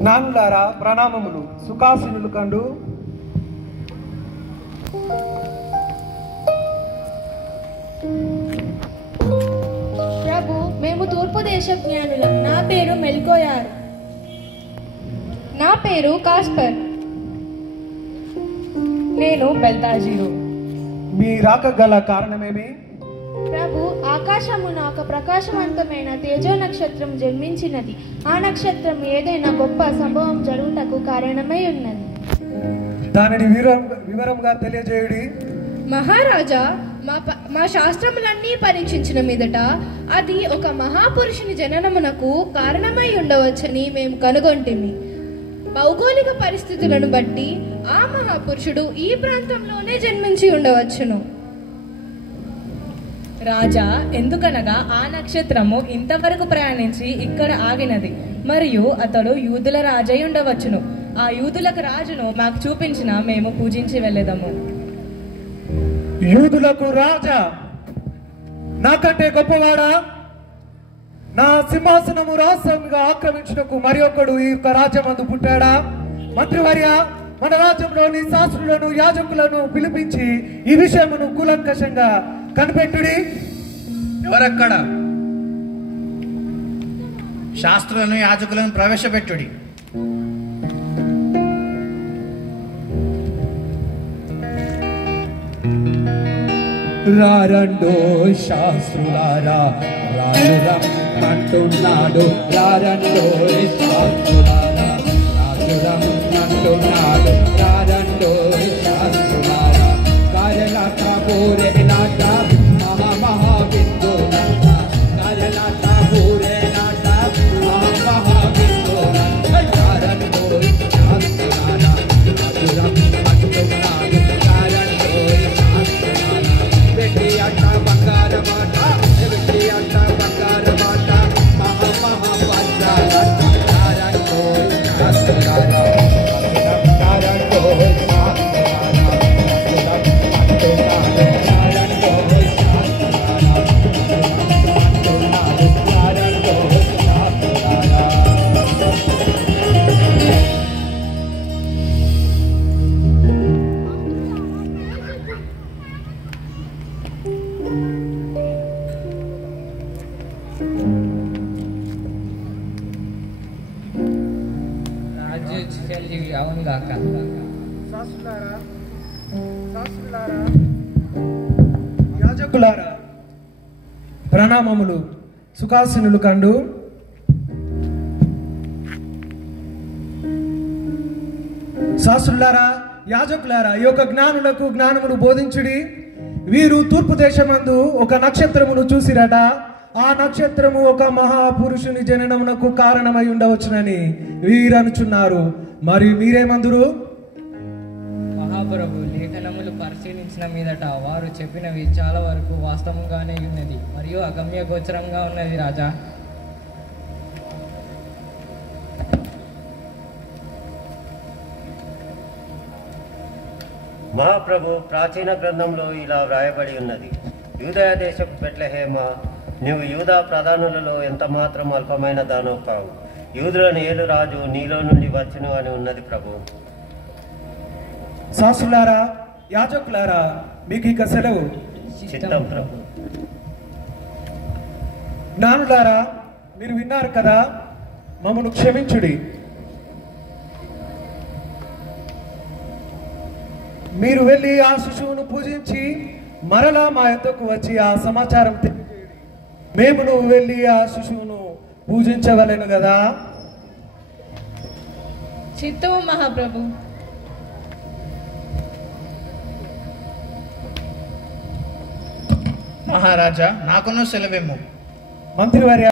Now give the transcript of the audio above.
జ్ఞానులారా ప్రణామములు, సుఖాసీనులు కండు. ప్రభు, మేము తూర్పు దేశ జ్ఞానులం. నా పేరు మెల్కోయారు. నా పేరు కాస్పర్. నేను బెల్తాజీరు. మీ రాక గల కారణమేమి? ప్రభు, ఆకాశమున ఒక ప్రకాశవంతమైన తేజో నక్షత్రం జన్మించినది. ఆ నక్షత్రం ఏదైనా గొప్ప సంభవం జరుగుటకు కారణమై ఉన్నది. దానిని వివరంగా తెలియజేయుడి. మహారాజా, మా శాస్త్రములన్నీ పరీక్షించిన మీదట అది ఒక మహాపురుషుని జననమునకు కారణమై ఉండవచ్చని మేము కనుగొంటిమి. భౌగోళిక పరిస్థితులను బట్టి ఆ మహాపురుషుడు ఈ ప్రాంతంలోనే జన్మించి ఉండవచ్చును. రాజా, ఎందుకనగా ఆ నక్షత్రము ఇంతవరకు ప్రయాణించి ఇక్కడ ఆగినది, మరియు అతడు యూదుల రాజై ఉండవచ్చును. ఆ యూదులకు రాజును మాకు చూపించిన మేము పూజించి వెళ్ళేదము. యూదులకు రాజా? నాకంటే గొప్పవాడా? నా సింహాసనము రాష్ట్రంగా ఆక్రమించుటకు మరి ఒకడు ఈ యొక్క రాజ్యమందు పుట్టాడా? మంత్రివర్య, మన రాజ్యంలోని శాస్త్రులను యాజకులను పిలిపించి ఈ విషయమును కూలంకషంగా కనిపెట్టుడి. ఎవరక్కడ? శాస్త్రులను యాజకులను ప్రవేశపెట్టుడి. రారండో శాస్త్రులారా, రాజు రమ్మంటున్నాడు. రారండో శాస్త్రులారా, రాజు రమ్మంటున్నాడు. రారండో శాస్త్రులారా, కార్యలాట పూరేలాట మహామహావిందులాట, కార్యలాట పూరేలాట మహామహావిందులాట. రారండో శాస్త్రులారా, రాజు రమ్మంటున్నాడు. రారండో శాస్త్రులారా, వెట్టి అట్ట బంగారమాట, వెట్టి అట్ట బంగారమాట మహామహాపంచాలట. రారండో శాస్త్రులారా, రారండో శాస్త్రులారా, యాజకులారా ప్రణామములు, సుఖాసీనులు కండు. శాస్త్రులారా యాజకులారా, ఈ యొక్క జ్ఞానులకు జ్ఞానమును బోధించుడి. వీరు తూర్పు దేశమందు ఒక నక్షత్రమును చూసిరట. ఆ నక్షత్రము ఒక మహాపురుషుని జననమునకు కారణమై ఉండవచ్చునని వీరనుచున్నారు. మరి మీరేమందురు? మహాప్రభు, లేఖనములు పరిశీలించిన మీదట వారు చెప్పినవి చాలా వరకు వాస్తవంగానే ఉన్నది మరియు అగమ్య గోచరంగా ఉన్నది. రాజా, మహాప్రభు, ప్రాచీన గ్రంథంలో ఇలా వ్రాయబడి ఉన్నది. యూదయ దేశపు బెత్లెహేమ, నీవు యూదా ప్రధానులలో ఎంత మాత్రం అల్పమైన దానవు కావు. యూదులను ఏలు రాజు నీలో నుండి వచ్చును అని ఉన్నది ప్రభు. శాస్త్రులారా యాజకులారా, మీకు ఇక సెలవు. చిత్తం ప్రభు. జ్ఞానులారా, మీరు విన్నారు కదా, మమ్మను క్షమించుడి. మీరు వెళ్ళి ఆ శిశువును పూజించి మరలా మా యొద్దకు వచ్చి ఆ సమాచారం తెలియజేయండి. మేము నువ్వు వెళ్ళి ఆ శిశువును పూజించవలెను కదా. చిత్తము మహాప్రభు. మహారాజా, నాకును సెలవేమో. మంత్రివర్య